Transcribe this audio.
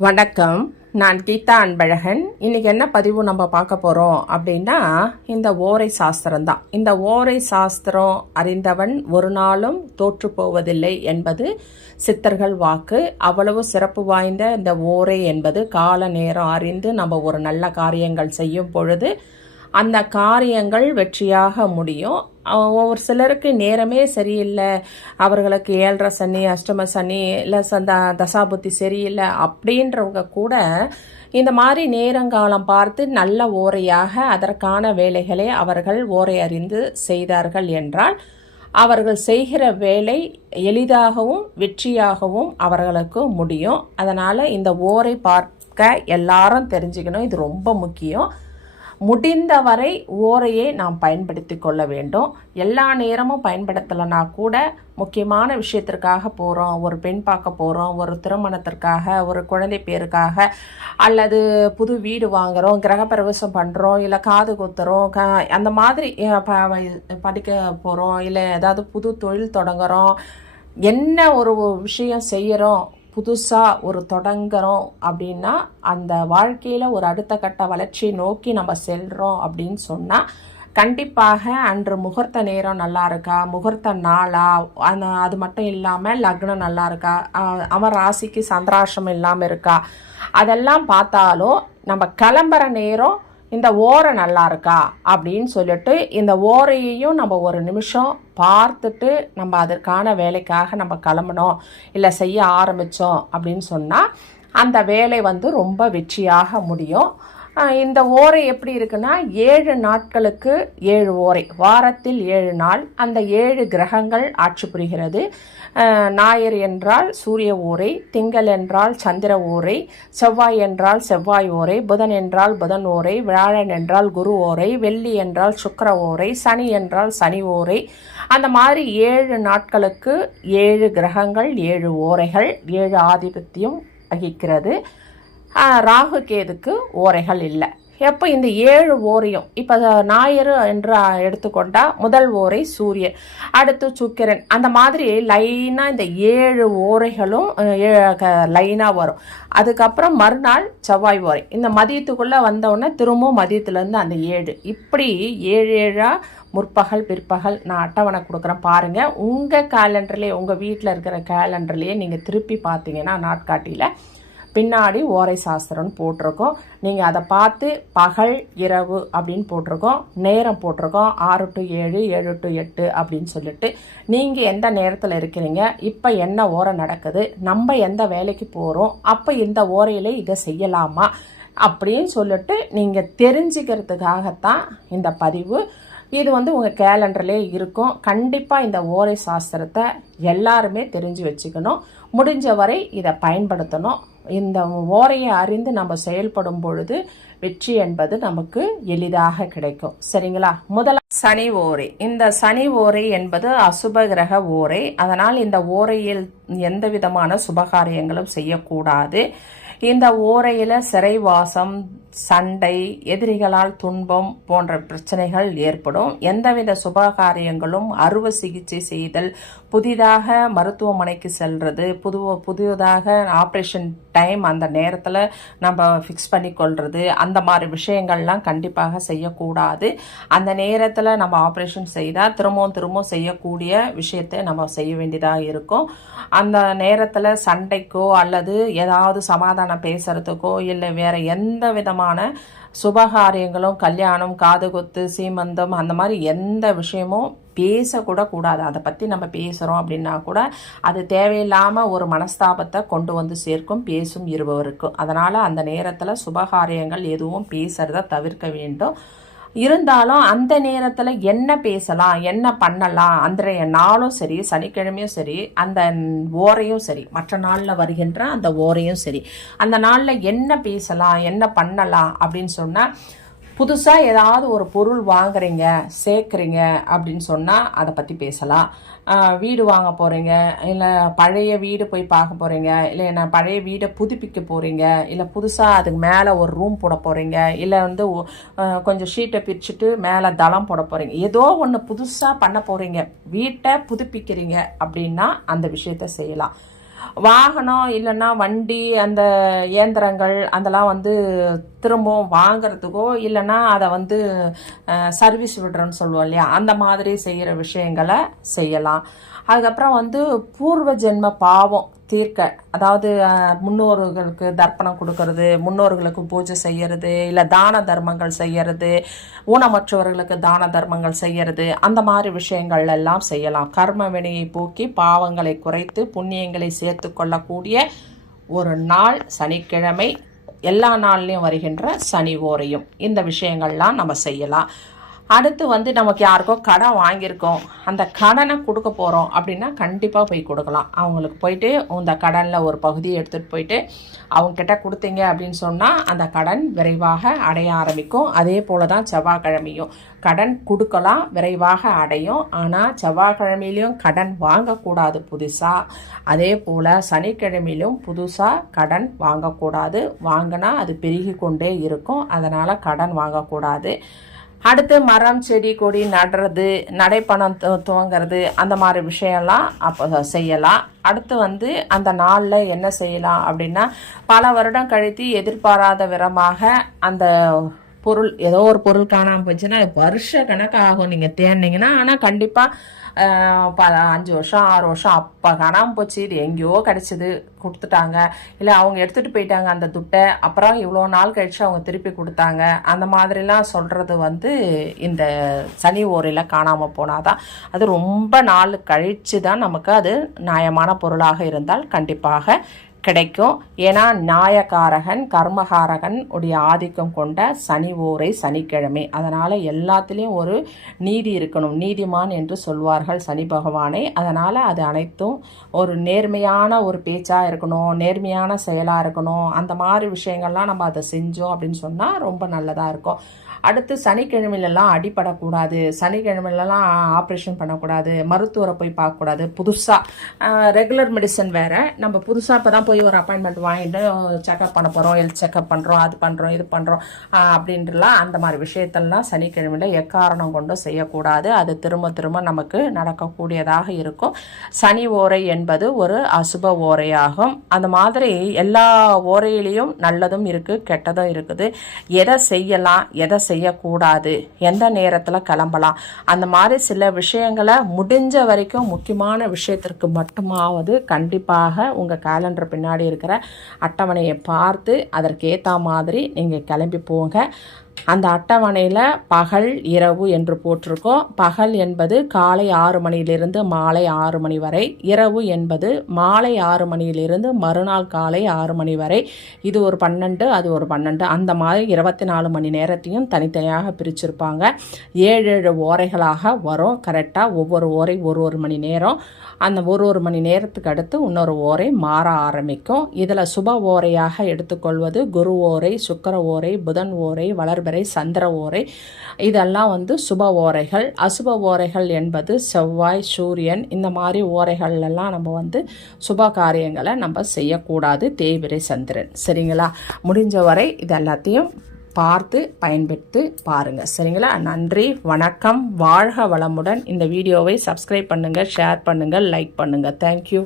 வணக்கம். நான் கீதா அன்பழகன். இன்றைக்கி என்ன பதிவு நம்ம பார்க்க போகிறோம் அப்படின்னா இந்த ஓரை சாஸ்திரம் தான். இந்த ஓரை சாஸ்திரம் அறிந்தவன் ஒரு நாளும் தோற்று போவதில்லை என்பது சித்தர்கள் வாக்கு. அவ்வளவு சிறப்பு வாய்ந்த இந்த ஓரை என்பது கால நேரம் அறிந்து நம்ம ஒரு நல்ல காரியங்கள் செய்யும் பொழுது அந்த காரியங்கள் வெற்றியாக முடியும். ஒவ்வொரு சிலருக்கு நேரமே சரியில்லை. அவர்களுக்கு ஏழரை சனி அஷ்டம சனி இல்லை சந்த தசாபுத்தி சரியில்லை அப்படின்றவங்க கூட இந்த மாதிரி நேரங்காலம் பார்த்து நல்ல ஓரையாக அதற்கான வேலைகளை அவர்கள் ஓரை அறிந்து செய்தார்கள் என்றால் அவர்கள் செய்கிற வேலை எளிதாகவும் வெற்றியாகவும் அவர்களுக்கு முடியும். அதனால் இந்த ஓரை பார்க்க எல்லாரும் தெரிஞ்சுக்கணும். இது ரொம்ப முக்கியம். முடிந்தவரை ஓரையே நாம் பயன்படுத்தி கொள்ள வேண்டும். எல்லா நேரமும் பயன்படுத்தலைனா கூட முக்கியமான விஷயத்திற்காக போகிறோம் ஒரு பெண் பார்க்க போகிறோம் ஒரு திருமணத்திற்காக ஒரு குழந்தை பேருக்காக அல்லது புது வீடு வாங்குகிறோம் கிரகப்பிரவேசம் பண்ணுறோம் இல்லை காது குத்துறோம் க அந்த மாதிரி ப- படிக்க போகிறோம் இல்லை ஏதாவது புது தொழில் தொடங்குறோம். என்ன ஒரு விஷயம் செய்கிறோம் புதுசாக ஒரு தொடங்குறோம் அப்படின்னா அந்த வாழ்க்கையில் ஒரு அடுத்த கட்ட வளர்ச்சியை நோக்கி நம்ம செல்கிறோம் அப்படின்னு சொன்னால் கண்டிப்பாக அன்று முகூர்த்த நேரம் நல்லா இருக்கா முகூர்த்த நாளா? அந்த அது மட்டும் இல்லாமல் லக்னம் நல்லா இருக்கா? அவன் ராசிக்கு சந்திராசம் இல்லாமல் இருக்கா? அதெல்லாம் பார்த்தாலும் நம்ம கிளம்புற நேரம் இந்த ஓரை நல்லா இருக்கா அப்படின்னு சொல்லிட்டு இந்த ஓரையையும் நம்ம ஒரு நிமிஷம் பார்த்துட்டு நம்ம அதற்கான வேலைக்காக நம்ம கிளம்பணும் இல்லை செய்ய ஆரம்பித்தோம் அப்படின்னு சொன்னால் அந்த வேலை வந்து ரொம்ப வெற்றியாக முடியும். இந்த ஓரை எப்படி இருக்குன்னா ஏழு நாட்களுக்கு ஏழு ஓரை. வாரத்தில் ஏழு நாள் அந்த ஏழு கிரகங்கள் ஆட்சி புரிகிறது. ஞாயிறு என்றால் சூரிய ஓரை திங்கள் என்றால் சந்திர ஓரை செவ்வாய் என்றால் செவ்வாய் ஓரை புதன் என்றால் புதன் ஓரை வியாழன் என்றால் குரு ஓரை வெள்ளி என்றால் சுக்கர ஓரை சனி என்றால் சனி ஓரை. அந்த மாதிரி ஏழு நாட்களுக்கு ஏழு கிரகங்கள் ஏழு ஓரைகள் ஏழு ஆதிபத்தியம் வகிக்கிறது. ராகு கேதுக்கு ஓரைகள் இல்லை. எப்போ இந்த ஏழு ஓரையும் இப்போ ஞாயிறு என்று எடுத்துக்கொண்டால் முதல் ஓரை சூரியன் அடுத்து சுக்கிரன். அந்த மாதிரி லைனாக இந்த ஏழு ஓரைகளும் லைனாக வரும். அதுக்கப்புறம் மறுநாள் செவ்வாய் ஓரை. இந்த மதியத்துக்குள்ளே வந்தவுடனே திரும்பவும் மதியத்துலேருந்து அந்த ஏழு. இப்படி ஏழு ஏழாக முற்பகல் பிற்பகல் நான் அட்டவணை கொடுக்குறேன். பாருங்கள் உங்கள் கேலண்டர்லேயே உங்கள் வீட்டில் இருக்கிற கேலண்டர்லேயே நீங்கள் திருப்பி பார்த்தீங்கன்னா நாட்காட்டியில் பின்னாடி ஓரை சாஸ்திரம்னு போட்டிருக்கோம். நீங்கள் அதை பார்த்து பகல் இரவு அப்படின்னு போட்டிருக்கோம். நேரம் போட்டிருக்கோம். ஆறு டு ஏழு ஏழு டு எட்டு அப்படின்னு சொல்லிட்டு. நீங்கள் எந்த நேரத்தில் இருக்கிறீங்க? இப்போ என்ன ஓரை நடக்குது? நம்ம எந்த வேலைக்கு போகிறோம் அப்போ இந்த ஓரையில் இதை செய்யலாமா? அப்படின்னு சொல்லிட்டு நீங்கள் தெரிஞ்சுக்கிறதுக்காகத்தான் இந்த பதிவு. இது வந்து உங்கள் கேலண்டர்லேயே இருக்கும். கண்டிப்பாக இந்த ஓரை சாஸ்திரத்தை எல்லாருமே தெரிஞ்சு வச்சுக்கணும். முடிஞ்ச வரை இதை பயன்படுத்தணும். இந்த ஓரையை அறிந்து நம்ம செயல்படும் பொழுது வெற்றி என்பது நமக்கு எளிதாக கிடைக்கும். சரிங்களா? முதல்ல சனி ஓரை. இந்த சனி ஓரை என்பது அசுப கிரக ஓரை. அதனால் இந்த ஓரையில் எந்த விதமான சுபகாரியங்களும் செய்யக்கூடாது. இந்த ஓரையில் சிறைவாசம் சண்டை எதிரிகளால் துன்பம் போன்ற பிரச்சனைகள் ஏற்படும். எந்தவித சுபகாரியங்களும் அறுவை சிகிச்சை செய்தல் புதிதாக மருத்துவமனைக்கு செல்வது புது புதியதாக ஆப்ரேஷன் டைம் அந்த நேரத்தில் நம்ம ஃபிக்ஸ் பண்ணி கொள்வது அந்த மாதிரி விஷயங்கள்லாம் கண்டிப்பாக செய்யக்கூடாது. அந்த நேரத்தில் நம்ம ஆப்ரேஷன் செய்தால் திரும்பவும் திரும்பவும் செய்யக்கூடிய விஷயத்தை நம்ம செய்ய வேண்டியதாக இருக்கும். அந்த நேரத்தில் சண்டைக்கோ அல்லது ஏதாவது சமாதானம் பேசுறதுக்கோ இல்லை வேற எந்த விதமான சுபகாரியங்களும் கல்யாணம் காது கொத்து சீமந்தம் அந்த மாதிரி எந்த விஷயமும் பேசக்கூட கூடாது. அதை பற்றி நம்ம பேசுகிறோம் அப்படின்னா கூட அது தேவையில்லாமல் ஒரு மனஸ்தாபத்தை கொண்டு வந்து சேர்க்கும் பேசும் இருபவருக்கும் அதனால் அந்த நேரத்தில் சுபகாரியங்கள் எதுவும் பேசுகிறத தவிர்க்க வேண்டும். இருந்தாலும் அந்த நேரத்தில் என்ன பேசலாம் என்ன பண்ணலாம் அன்றைய நாளும் சரி சனிக்கிழமையும் சரி அந்த ஓரையும் சரி மற்ற நாளில் வருகின்ற அந்த ஓரையும் சரி அந்த நாளில் என்ன பேசலாம் என்ன பண்ணலாம் அப்படின்னு சொன்னால் புதுசாக ஏதாவது ஒரு பொருள் வாங்குறீங்க சேர்க்குறீங்க அப்படின்னு சொன்னால் அதை பற்றி பேசலாம். வீடு வாங்க போகிறீங்க இல்லை பழைய வீடு போய் பார்க்க போகிறீங்க இல்லை நான் பழைய வீடை புதுப்பிக்க போகிறீங்க இல்லை புதுசாக அதுக்கு மேலே ஒரு ரூம் போட போகிறீங்க இல்லை வந்து கொஞ்சம் ஷீட்டை பிரிச்சுட்டு மேலே தளம் போட போகிறீங்க ஏதோ ஒன்று புதுசாக பண்ண போகிறீங்க வீட்டை புதுப்பிக்கிறீங்க அப்படின்னா அந்த விஷயத்த செய்யலாம். வாகனம் இல்லைன்னா வண்டி அந்த இயந்திரங்கள் அதெல்லாம் வந்து திரும்பவும் வாங்குறதுக்கோ இல்லைன்னா அதை வந்து சர்வீஸ் விடுறோன்னு சொல்லுவோம் இல்லையா? அந்த மாதிரி செய்கிற விஷயங்களை செய்யலாம். அதுக்கப்புறம் வந்து பூர்வ ஜென்ம பாவம் தீர்க்க. அதாவது முன்னோர்களுக்கு தர்ப்பணம் கொடுக்கறது முன்னோர்களுக்கு பூஜை செய்யறது இல்லை தான தர்மங்கள் செய்யறது ஊனமற்றவர்களுக்கு தான தர்மங்கள் செய்யறது அந்த மாதிரி விஷயங்கள் எல்லாம் செய்யலாம். கர்ம வினையை போக்கி பாவங்களை குறைத்து புண்ணியங்களை சேர்த்து கொள்ளக்கூடிய ஒரு நாள் சனிக்கிழமை. எல்லா நாள்லையும் வருகின்ற சனி ஓரையும். இந்த விஷயங்கள்லாம் நம்ம செய்யலாம். அடுத்து வந்து நமக்கு யாருக்கோ கடன் வாங்கியிருக்கோம். அந்த கடனை கொடுக்க போகிறோம் அப்படின்னா கண்டிப்பாக போய் கொடுக்கலாம். அவங்களுக்கு போயிட்டு இந்த கடனில் ஒரு பகுதியை எடுத்துகிட்டு போயிட்டு அவங்கக்கிட்ட கொடுத்தீங்க அப்படின்னு சொன்னால் அந்த கடன் விரைவாக அடைய ஆரம்பிக்கும். அதே போல தான் செவ்வாய்க்கிழமையும். கடன் கொடுக்கலாம் விரைவாக அடையும். ஆனால் செவ்வாய்க்கிழமையிலையும் கடன் வாங்கக்கூடாது புதுசாக அதே போல் சனிக்கிழமையிலும் புதுசாக கடன் வாங்கக்கூடாது. வாங்கினா அது பெருகி கொண்டே இருக்கும். அதனால் கடன் வாங்கக்கூடாது. அடுத்து மரம் செடி கொடி நடுறது நடைப்பணம் துவங்கிறது அந்த மாதிரி விஷயம்லாம் அப்போ செய்யலாம். அடுத்து வந்து அந்த நாளில் என்ன செய்யலாம் அப்படின்னா பல வருடம் கழித்து எதிர்பாராத விதமாக அந்த பொருள் ஏதோ ஒரு பொருள் காணாமல் போச்சுன்னா அது வருஷ கணக்காகும் நீங்கள் தேடினீங்கன்னா ஆனால் கண்டிப்பாக ப அஞ்சு வருஷம் ஆறு வருஷம் அப்போ காணாமல் போச்சு. இது எங்கேயோ கிடச்சிது கொடுத்துட்டாங்க. இல்லை அவங்க எடுத்துகிட்டு போயிட்டாங்க அந்த துட்டை. அப்புறம் இவ்வளோ நாள் கழித்து அவங்க திருப்பி கொடுத்தாங்க. அந்த மாதிரிலாம் சொல்கிறது வந்து இந்த சனி ஓரையில் காணாமல் போனால் தான் அது ரொம்ப நாள் கழித்து தான் நமக்கு அது நியாயமான பொருளாக இருந்தால் கண்டிப்பாக கிடைக்கும். ஏன்னா நாயகாரகன் கர்மகாரகன் உடைய ஆதிக்கம் கொண்ட சனி ஓரை சனிக்கிழமை. அதனால் எல்லாத்துலேயும் ஒரு நீதி இருக்கணும். நீதிமான் என்று சொல்வார்கள் சனி பகவானை. அதனால் அது அனைத்தும் ஒரு நேர்மையான ஒரு பேச்சாக இருக்கணும். நேர்மையான செயலாக இருக்கணும். அந்த மாதிரி விஷயங்கள்லாம் நம்ம அதை செஞ்சோம் அப்படின்னு சொன்னால் ரொம்ப நல்லதாக இருக்கும். அடுத்து சனிக்கிழமையிலலாம் அடிபடக்கூடாது. சனிக்கிழமையிலலாம் ஆப்ரேஷன் பண்ணக்கூடாது. மருத்துவரை போய் பார்க்கக்கூடாது. புதுசாக ரெகுலர் மெடிசன் வேறு. நம்ம புதுசாக இப்போ தான் போய் ஒரு அப்பாயின்மெண்ட் வாங்கிட்டு செக்அப் பண்ண போகிறோம் ஹெல்த் செக்அப் பண்ணுறோம் அது பண்ணுறோம் இது பண்ணுறோம் அப்படின்றலாம் அந்த மாதிரி விஷயத்தெல்லாம் சனிக்கிழமையில் எக்காரணம் கொண்டும் செய்யக்கூடாது. அது திரும்ப திரும்ப நமக்கு நடக்கக்கூடியதாக இருக்கும். சனி ஓரை என்பது ஒரு அசுப ஓரையாகும். அந்த மாதிரி எல்லா ஓரையிலையும் நல்லதும் இருக்குது கெட்டதும் இருக்குது. எதை செய்யலாம் எதை செய்யக்கூடாது எந்த நேரத்தில் கிளம்பலாம் அந்த மாதிரி சில விஷயங்களை முடிஞ்ச வரைக்கும் முக்கியமான விஷயத்திற்கு மட்டுமாவது கண்டிப்பாக உங்கள் கேலண்டர் பின்னாடி இருக்கிற அட்டவணையை பார்த்து அதற்கேற்ற மாதிரி நீங்கள் கிளம்பி போங்க. அந்த அட்டவணையில் பகல் இரவு என்று போட்டிருக்கோம். பகல் என்பது காலை ஆறு மணியிலிருந்து மாலை ஆறு மணி வரை இரவு என்பது மாலை ஆறு மணியிலிருந்து மறுநாள் காலை ஆறு மணி வரை. இது ஒரு பன்னெண்டு அது ஒரு பன்னெண்டு. அந்த மாதிரி இருபத்தி நாலு மணி நேரத்தையும் தனித்தனியாக பிரிச்சிருப்பாங்க. ஏழு ஏழு ஓரைகளாக வரும். கரெக்டாக ஒவ்வொரு ஓரை ஒரு ஒரு மணி நேரம். அந்த ஒரு ஒரு மணி நேரத்துக்கு அடுத்து இன்னொரு ஓரை மாற ஆரம்பிக்கும். இதில் சுப ஓரையாக எடுத்துக்கொள்வது குரு ஓரை சுக்கர ஓரை புதன் ஓரை வளர்பிறை சந்திர ஓரை. இதெல்லாம் வந்து சுப ஓரைகள். அசுப ஓரைகள் என்பது செவ்வாய் சூரியன் இந்த மாதிரி ஓரைகள்லாம் நம்ம வந்து சுப காரியங்களை நம்ம செய்யக்கூடாது. தேய்பிரை சந்திரன். சரிங்களா? முடிஞ்ச வரை இது எல்லாத்தையும் பார்த்து பயன்பெற்று பாருங்கள் சரிங்களா? நன்றி வணக்கம். வாழ்க வளமுடன். இந்த வீடியோவை சப்ஸ்கிரைப் பண்ணுங்கள் ஷேர் பண்ணுங்கள் லைக் பண்ணுங்கள் தேங்க்யூ